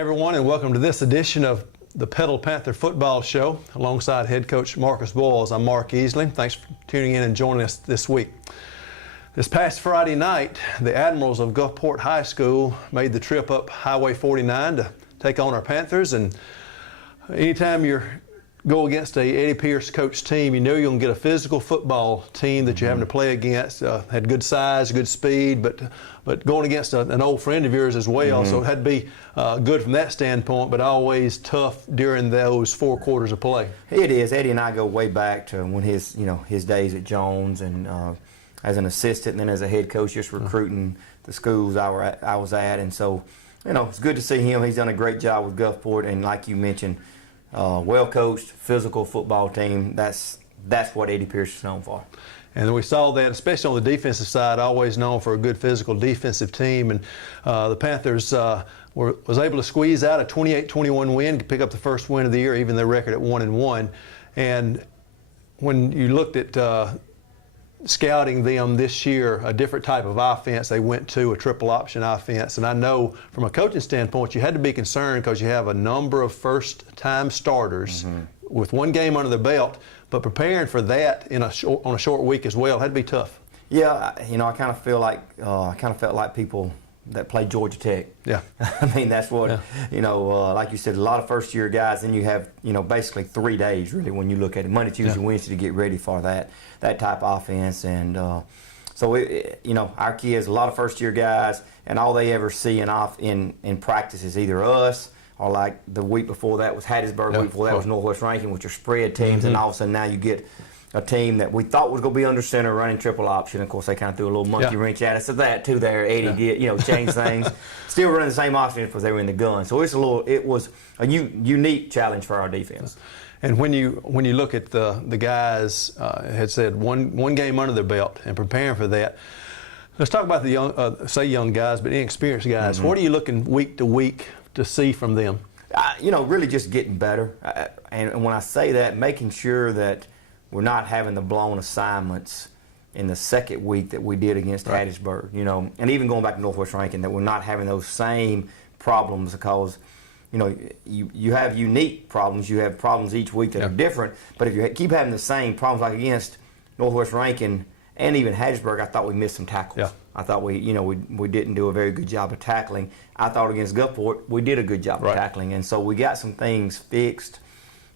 everyone, and welcome to this edition of the Petal Panther Football Show. Alongside head coach Marcus Boyles, I'm Mark Easley. Thanks for tuning in and joining us this week. This past Friday night, the Admirals of Gulfport High School made the trip up Highway 49 to take on our Panthers. And anytime you go against a Eddie Pierce coach team, you know you're going to get a physical football team that you're having to play against. Had good size, good speed, but going against an old friend of yours as well. So it had to be good from that standpoint, but always tough during those 4 quarters of play. It is. Eddie and I go way back to when his days at Jones and as an assistant and then as a head coach, just recruiting the schools I was at. And so, it's good to see him. He's done a great job with Gulfport, and like you mentioned, well-coached, physical football team. That's what Eddie Pierce is known for. And we saw that, especially on the defensive side, always known for a good physical defensive team. And the Panthers was able to squeeze out a 28-21 win, to pick up the first win of the year, even their record at 1-1. And when you looked at scouting them this year, a different type of offense, they went to a triple option offense. And I know from a coaching standpoint, you had to be concerned because you have a number of first-time starters with 1 game under their belt, but preparing for that on a short week as well had to be tough. Yeah, I kind of feel like felt like people that played Georgia Tech. Yeah. I mean, that's what, like you said, a lot of first-year guys, and you have, basically 3 days, really, when you look at it, Monday, Tuesday, Wednesday, to get ready for that type of offense. And so, our kids, a lot of first-year guys, and all they ever see in practice is either us or like the week before that was Hattiesburg, the week before that was Northwest Rankin, which are spread teams, and all of a sudden now you get a team that we thought was going to be under center running triple option. Of course, they kind of threw a little monkey wrench at us of that too there. Eddie did, change things. Still running the same option because they were in the gun. So it was a unique challenge for our defense. And when you look at the guys, had said one game under their belt and preparing for that. Let's talk about the young guys, but inexperienced guys. What are you looking week to week to see from them? Really just getting better. And when I say that, making sure that we're not having the blown assignments in the second week that we did against Hattiesburg, and even going back to Northwest Rankin, that we're not having those same problems because, you have unique problems. You have problems each week that are different, but if you keep having the same problems like against Northwest Rankin and even Hattiesburg, I thought we missed some tackles. Yeah. I thought we didn't do a very good job of tackling. I thought against Gulfport, we did a good job of tackling, and so we got some things fixed.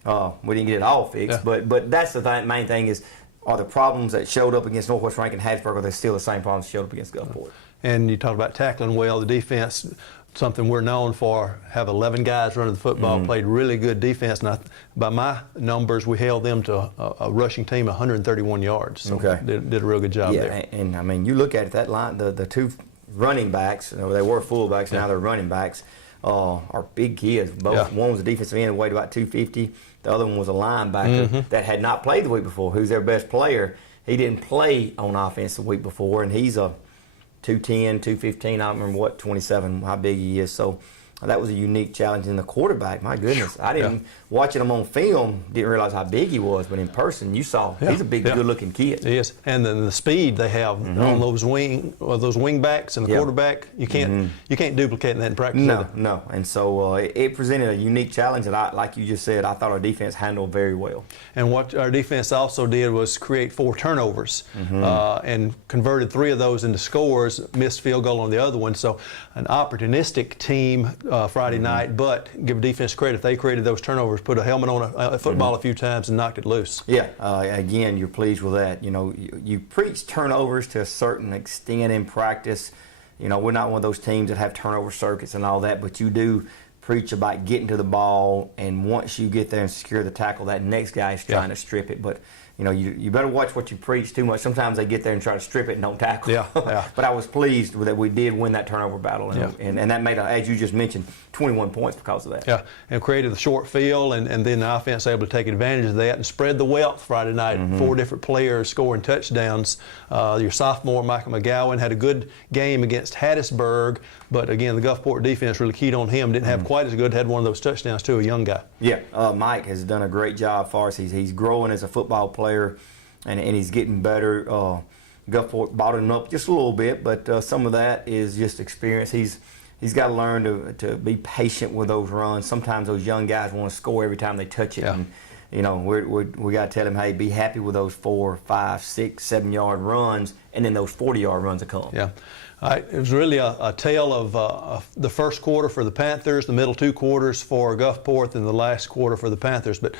We didn't get it all fixed, but that's the main thing is, are the problems that showed up against Northwest Rankin and Hattiesburg, are they still the same problems that showed up against Gulfport? And you talked about tackling well, the defense, something we're known for, have 11 guys running the football, played really good defense. And by my numbers, we held them to a rushing team 131 yards. So did a real good job there. And I mean, you look at it, that line, the 2 running backs, they were fullbacks, now they're running backs, are big kids. Both. One was a defensive end, weighed about 250. The other one was a linebacker that had not played the week before, who's their best player. He didn't play on offense the week before, and he's a 210, 215, I don't remember what, 27, how big he is. So that was a unique challenge. In the quarterback, my goodness, I didn't, watching him on film, didn't realize how big he was, but in person, you saw he's a big, good-looking kid. He is, and then the speed they have on those wing backs and the quarterback, you can't duplicate that in practice. No, and so it presented a unique challenge, and like you just said, I thought our defense handled very well. And what our defense also did was create 4 turnovers and converted 3 of those into scores, missed field goal on the other one. So an opportunistic team Friday night, but give defense credit. They created those turnovers, put a helmet on a football a few times and knocked it loose. Yeah, again, you're pleased with that. You preach turnovers to a certain extent in practice. We're not one of those teams that have turnover circuits and all that, but you do preach about getting to the ball, and once you get there and secure the tackle, that next guy is trying to strip it. But you better watch what you preach too much. Sometimes they get there and try to strip it and don't tackle. But I was pleased that we did win that turnover battle, and that made, as you just mentioned, 21 points because of that. Yeah, and created the short field, and then the offense able to take advantage of that and spread the wealth Friday night. 4 different players scoring touchdowns. Your sophomore, Michael McGowan, had a good game against Hattiesburg, but again, the Gulfport defense really keyed on him. Didn't have quite as good, had one of those touchdowns too, a young guy. Yeah, Mike has done a great job for us. He's growing as a football player, and he's getting better. Gulfport bottled him up just a little bit, but some of that is just experience. He's he's got to learn to be patient with those runs. Sometimes those young guys want to score every time they touch it. Yeah. And, you know, we got to tell him, hey, be happy with those 4, 5, 6, 7 yard runs, and then those 40-yard runs will come. Yeah. It was really a tale of the first quarter for the Panthers, the middle 2 quarters for Gulfport, and the last quarter for the Panthers. But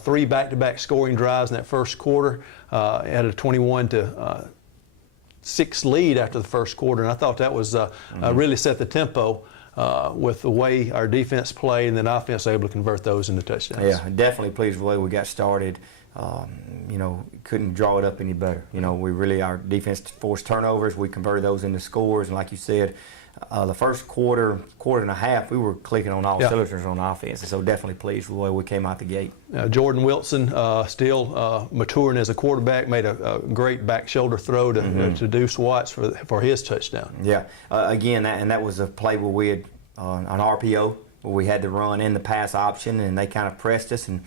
3 back-to-back scoring drives in that first quarter, had a 21-6 lead after the first quarter, and I thought that was really set the tempo with the way our defense played, and then offense able to convert those into touchdowns. Yeah, definitely pleased with the way we got started. You know, couldn't draw it up any better. You know, our defense forced turnovers. We converted those into scores, and like you said, the first quarter and a half, we were clicking on all cylinders on offense. And so definitely pleased with the way we came out the gate. Jordan Wilson, still maturing as a quarterback, made a great back shoulder throw to Deuce Watts for his touchdown. Yeah, again, that was a play where we had an RPO, where we had to run in the pass option, and they kind of pressed us, and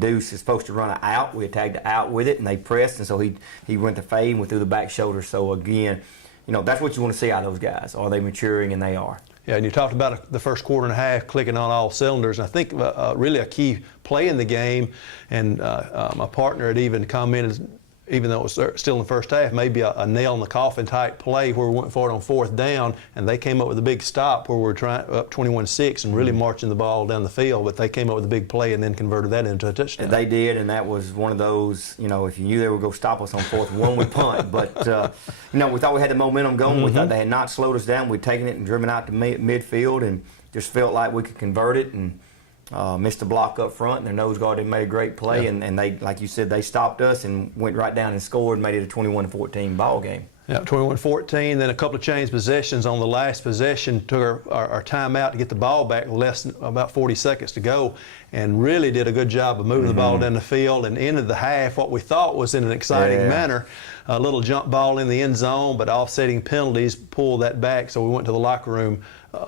Deuce is supposed to run an out. We tagged the out with it, and they pressed, and so he went to fade and went through the back shoulder. So again, you know, that's what you want to see out of those guys. Are they maturing? And they are. Yeah, and you talked about the first quarter and a half clicking on all cylinders. And I think really a key play in the game, and my partner had even commented, even though it was still in the first half, maybe a nail in the coffin type play where we went for it on 4th down, and they came up with a big stop where we're trying up 21-6 and really marching the ball down the field. But they came up with a big play and then converted that into a touchdown. They did, and that was one of those, you know, if you knew they were going to stop us on 4th and 1, we punt. But, you know, we thought we had the momentum going. We thought they had not slowed us down. We'd taken it and driven out to midfield and just felt like we could convert it, and missed a block up front, and their nose guard had made a great play, and they, like you said, they stopped us and went right down and scored and made it a 21-14 ball game. Yeah, 21-14, then a couple of change possessions on the last possession, took our timeout to get the ball back with less than about 40 seconds to go, and really did a good job of moving the ball down the field and ended the half what we thought was in an exciting manner. A little jump ball in the end zone, but offsetting penalties pulled that back, so we went to the locker room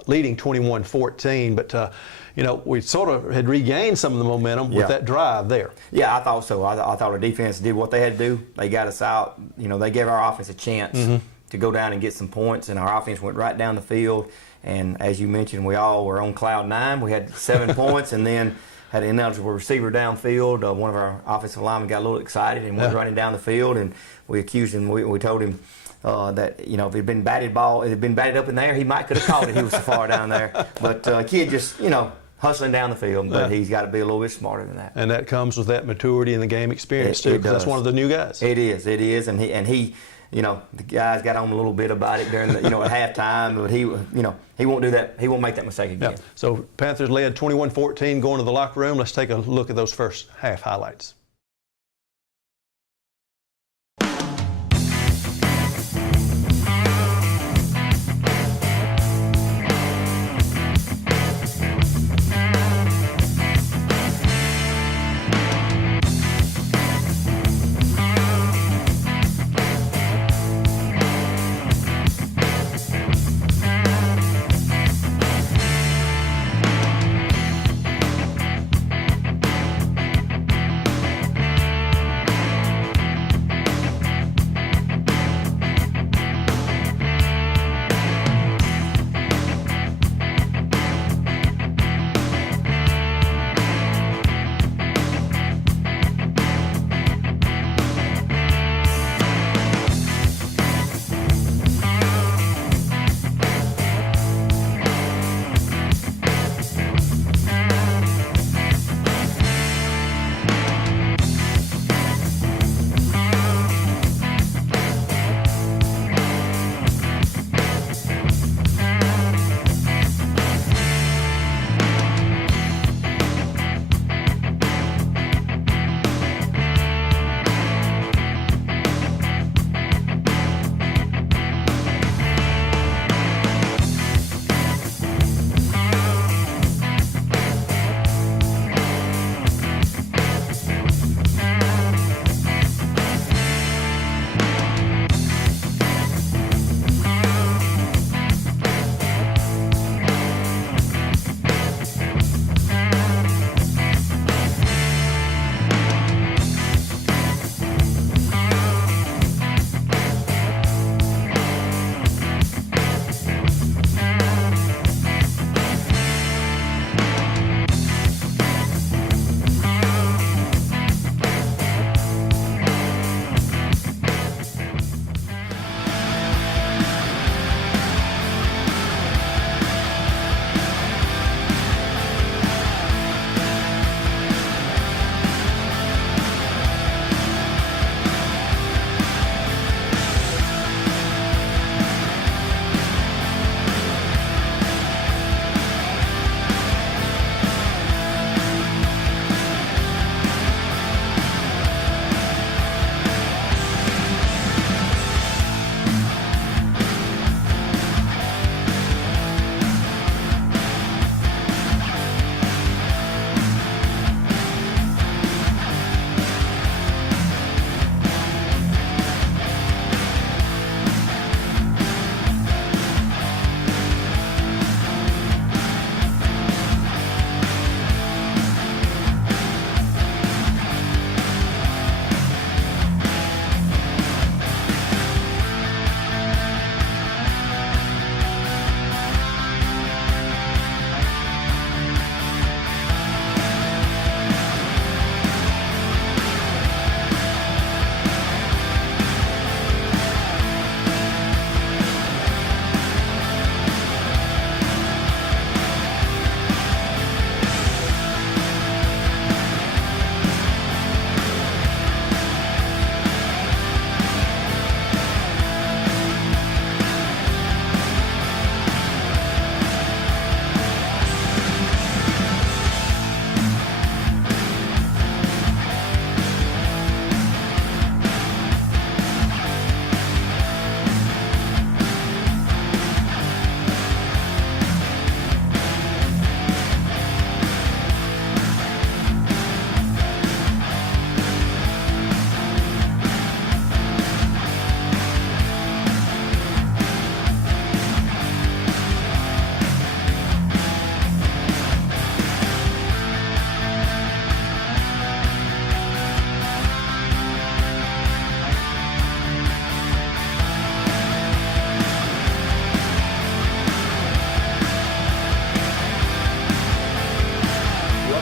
leading 21-14, but you know, we sort of had regained some of the momentum with that drive there. Yeah, I thought so. I thought our defense did what they had to do. They got us out. You know, they gave our offense a chance to go down and get some points, and our offense went right down the field. And as you mentioned, we all were on cloud 9. We had 7 points, and then had an ineligible receiver downfield. One of our offensive linemen got a little excited and went running down the field, and we accused him. We told him that, you know, if it had been batted up in there, he might could have caught it. He was so far down there. But kid just, you know, hustling down the field, but he's got to be a little bit smarter than that. And that comes with that maturity and the game experience too, because that's one of the new guys. It is, and he, you know, the guys got on a little bit about it during the, you know, at halftime, but he, you know, he won't do that. He won't make that mistake again. Yeah. So Panthers led 21-14 going to the locker room. Let's take a look at those first half highlights.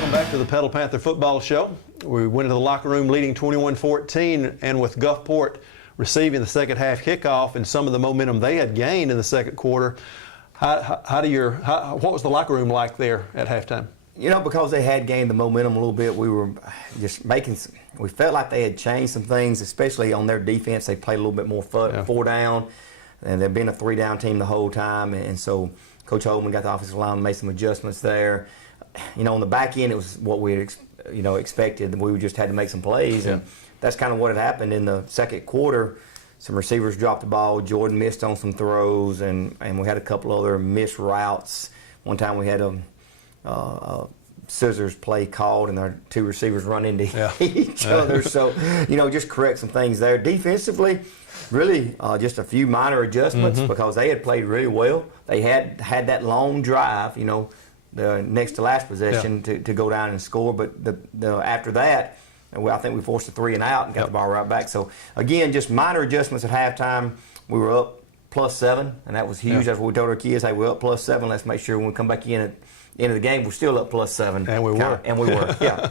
Welcome back to the Petal Panther Football Show. We went into the locker room leading 21-14, and with Gulfport receiving the second half kickoff and some of the momentum they had gained in the second quarter, what was the locker room like there at halftime? You know, because they had gained the momentum a little bit, we were just we felt like they had changed some things, especially on their defense. They played a little bit more four down, and they've been a 3-down team the whole time. And so Coach Holman got the offensive line and made some adjustments there. You know, on the back end, it was what we had expected. We just had to make some plays, and that's kind of what had happened in the second quarter. Some receivers dropped the ball. Jordan missed on some throws, and we had a couple other missed routes. One time we had a scissors play called, and our two receivers run into each other. So, you know, just correct some things there. Defensively, really just a few minor adjustments because they had played really well. They had that long drive, you know, the next to last possession to go down and score. But after that, I think we forced a 3 and out and got the ball right back. So, again, just minor adjustments at halftime. We were up +7, and that was huge. That's what we told our kids. Hey, we're up +7. Let's make sure when we come back in at the end of the game, we're still up +7. And we were. And we were,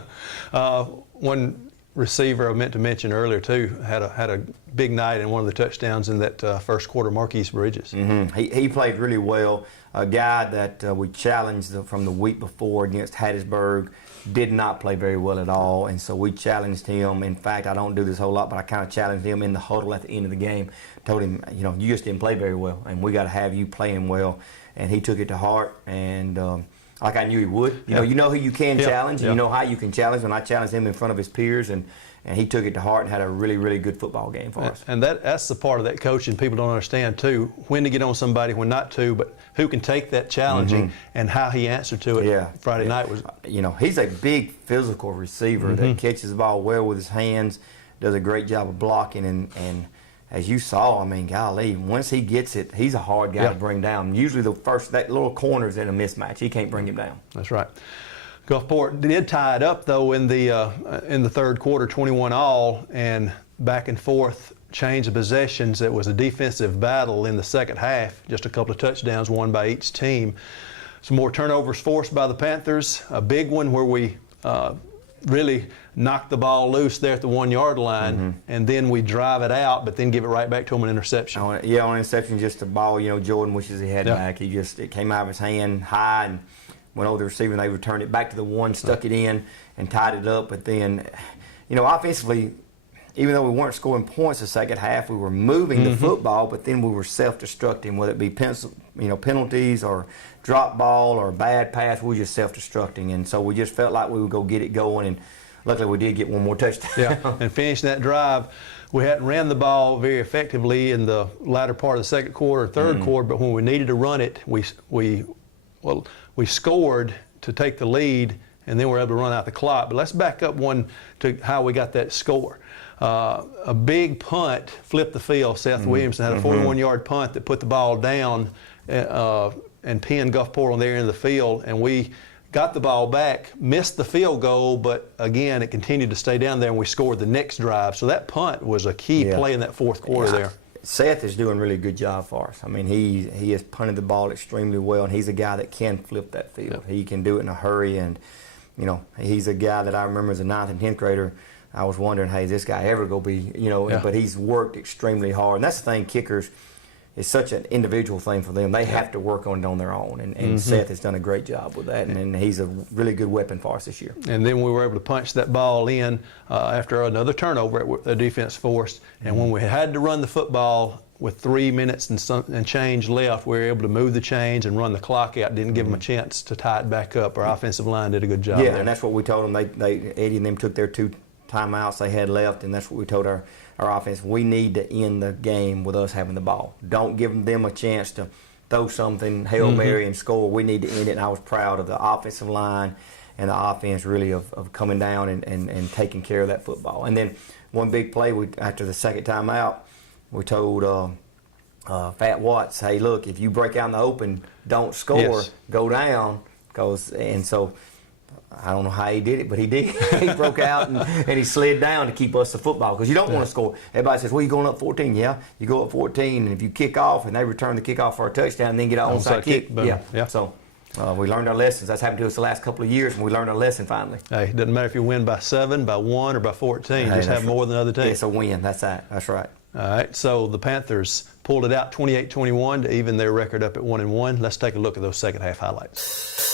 One receiver I meant to mention earlier, too, had a big night in one of the touchdowns in that first quarter, Marquise Bridges. He played really well. A guy that we challenged from the week before against Hattiesburg did not play very well at all, and so we challenged him. In fact, I don't do this a whole lot, but I kind of challenged him in the huddle at the end of the game. Told him, you know, you just didn't play very well, and we got to have you playing well. And he took it to heart, and like I knew he would. You know who you can challenge, and you know how you can challenge. And I challenged him in front of his peers, and he took it to heart and had a really, really good football game for us. And that's the part of that coaching people don't understand, too, when to get on somebody, when not to, but who can take that challenging and how he answered to it Friday night was. You know, he's a big physical receiver that catches the ball well with his hands, does a great job of blocking, and as you saw, I mean, golly, once he gets it, he's a hard guy to bring down. Usually that little corner's in a mismatch. He can't bring him down. That's right. Gulfport did tie it up, though, in the third quarter, 21-all, and back and forth change of possessions. It was a defensive battle in the second half, just a couple of touchdowns won by each team. Some more turnovers forced by the Panthers, a big one where we really knocked the ball loose there at the 1-yard line, and then we drive it out, but then give it right back to him an interception. On interception, just a ball, you know, Jordan wishes he had back. It came out of his hand high and went over the receiver, and they returned it back to the 1, stuck it in, and tied it up. But then, you know, offensively, even though we weren't scoring points the second half, we were moving the football, but then we were self-destructing, whether it be penalties or drop ball or bad pass, we were just self-destructing. And so we just felt like we would go get it going, and luckily we did get one more touchdown. And finish that drive. We hadn't ran the ball very effectively in the latter part of the second quarter, third quarter, but when we needed to run it, we scored to take the lead, and then we were able to run out the clock. But let's back up one to how we got that score. A big punt flipped the field. Seth Williamson had a 41-yard punt that put the ball down and pinned Gulfport on their end of the field, and we got the ball back, missed the field goal, but again, it continued to stay down there, and we scored the next drive. So that punt was a key play in that fourth quarter there. Seth is doing a really good job for us. I mean, he has punted the ball extremely well, and he's a guy that can flip that field. He can do it in a hurry, and, you know, he's a guy that I remember as a 9th and 10th grader, I was wondering, hey, is this guy ever going to be, you know, but he's worked extremely hard. And that's the thing, kickers, it's such an individual thing for them. They have to work on it on their own, and Seth has done a great job with that, and he's a really good weapon for us this year. And then we were able to punch that ball in after another turnover the defense forced, and when we had to run the football with 3 minutes and change left, we were able to move the chains and run the clock out. Didn't give them a chance to tie it back up. Our offensive line did a good job there. And that's what we told them. Eddie and them took their 2 timeouts they had left, and that's what we told our offense. We need to end the game with us having the ball. Don't give them a chance to throw something, Hail Mary, and score. We need to end it, and I was proud of the offensive line and the offense really of coming down and taking care of that football. And then one big play, after the second timeout, we told Fat Watts, hey, look, if you break out in the open, don't score, go down. And so I don't know how he did it, but he did. He broke out and he slid down to keep us the football, because you don't want to score. Everybody says, well, you're going up 14. Yeah, you go up 14, and if you kick off and they return the kickoff for a touchdown and then get an onside kick. So We learned our lessons. That's happened to us the last couple of years, and we learned our lesson finally. Hey, it doesn't matter if you win by 7, by 1, or by 14. Just have more than other teams. It's a win. That's right. All right, so the Panthers pulled it out 28-21 to even their record up at 1-1. Let's take a look at those second half highlights.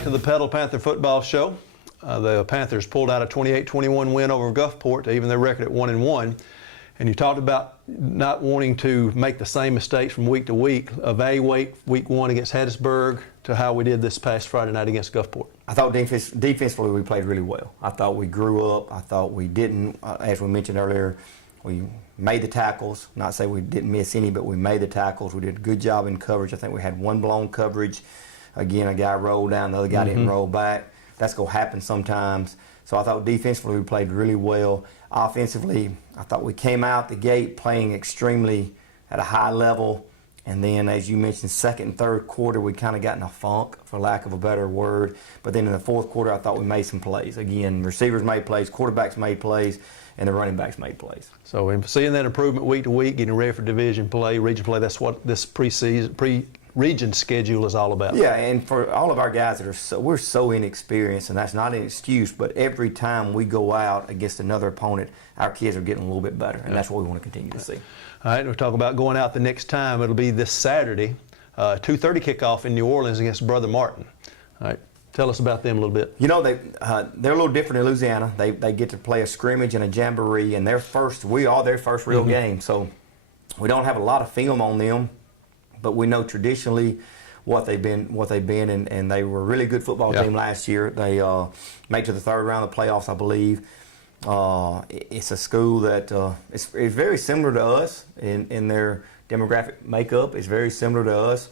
back to the Petal Panther football show. The Panthers pulled out a 28-21 win over Gulfport to even their record at 1-1. And you talked about not wanting to make the same mistakes from week to week. Evaluate week one against Hattiesburg to how we did this past Friday night against Gulfport. I thought defensively we played really well. I thought we grew up. I thought we didn't, as we mentioned earlier, we made the tackles. Not say we didn't miss any, but we made the tackles. We did a good job in coverage. I think we had one blown coverage. Again, a guy rolled down, the other guy didn't roll back. That's going to happen sometimes. So I thought defensively we played really well. Offensively, I thought we came out the gate playing extremely at a high level. And then, as you mentioned, second and third quarter, we kind of got in a funk, for lack of a better word. But then in the fourth quarter, I thought we made some plays. Again, receivers made plays, quarterbacks made plays, and the running backs made plays. So in seeing that improvement week to week, getting ready for division play, region play, that's what this pre-region schedule is all about. Yeah, and for all of our guys that are we're so inexperienced, and that's not an excuse, but every time we go out against another opponent, our kids are getting a little bit better, and that's what we want to continue to see. All right, we'll talk about going out the next time. It'll be this Saturday, 2:30 kickoff in New Orleans against Brother Martin. All right, Tell us about them a little bit. You know, they're a little different in Louisiana. They get to play a scrimmage and a jamboree, and we are their first real game. So we don't have a lot of film on them, but we know traditionally what they've been, and they were a really good football team last year. They made it to the third round of the playoffs, I believe. It's a school that is very similar to us in their demographic makeup. It's very similar to us.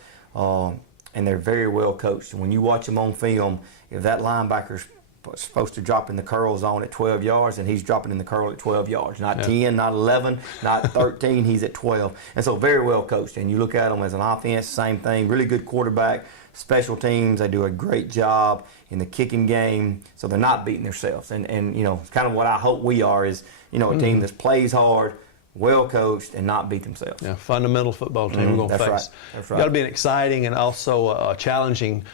And they're very well coached. When you watch them on film, if that linebacker's supposed to drop in the curl zone at 12 yards, and he's dropping in the curl at 12 yards, not 10, not 11, not 13, he's at 12. And so very well coached. And you look at them as an offense, same thing, really good quarterback, special teams, they do a great job in the kicking game, so they're not beating themselves. And you know, it's kind of what I hope we are is, you know, a team that plays hard, well coached, and not beat themselves. Yeah, fundamental football team we're going to face. Right. That's right. Got to be an exciting and also a challenging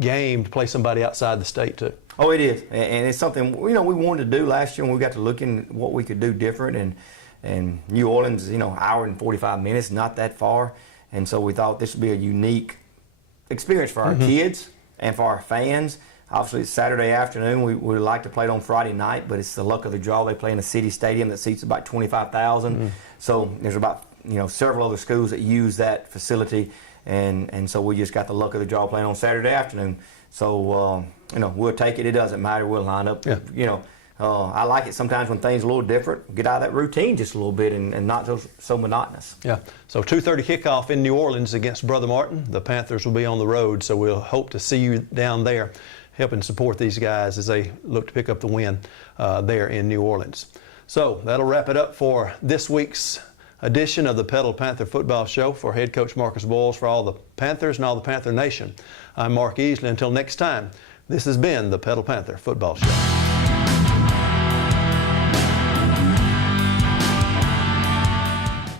game to play somebody outside the state too. Oh, it is, and it's something we wanted to do last year, and we got to look in what we could do different. And New Orleans, hour and 45 minutes, not that far, and so we thought this would be a unique experience for our kids and for our fans. Obviously, it's Saturday afternoon. We would like to play it on Friday night, but it's the luck of the draw. They play in a city stadium that seats about 25,000. So there's about several other schools that use that facility, and so we just got the luck of the draw playing on Saturday afternoon. So we'll take it. It doesn't matter. We'll line up. Yeah. I like it sometimes when things are a little different. Get out of that routine just a little bit and not so monotonous. Yeah. So 2:30 kickoff in New Orleans against Brother Martin. The Panthers will be on the road, so we'll hope to see you down there, helping support these guys as they look to pick up the win there in New Orleans. So that'll wrap it up for this week's edition of the Petal Panther Football Show. For head coach Marcus Boyles, for all the Panthers and all the Panther Nation, I'm Mark Easley. Until next time, this has been the Petal Panther Football Show.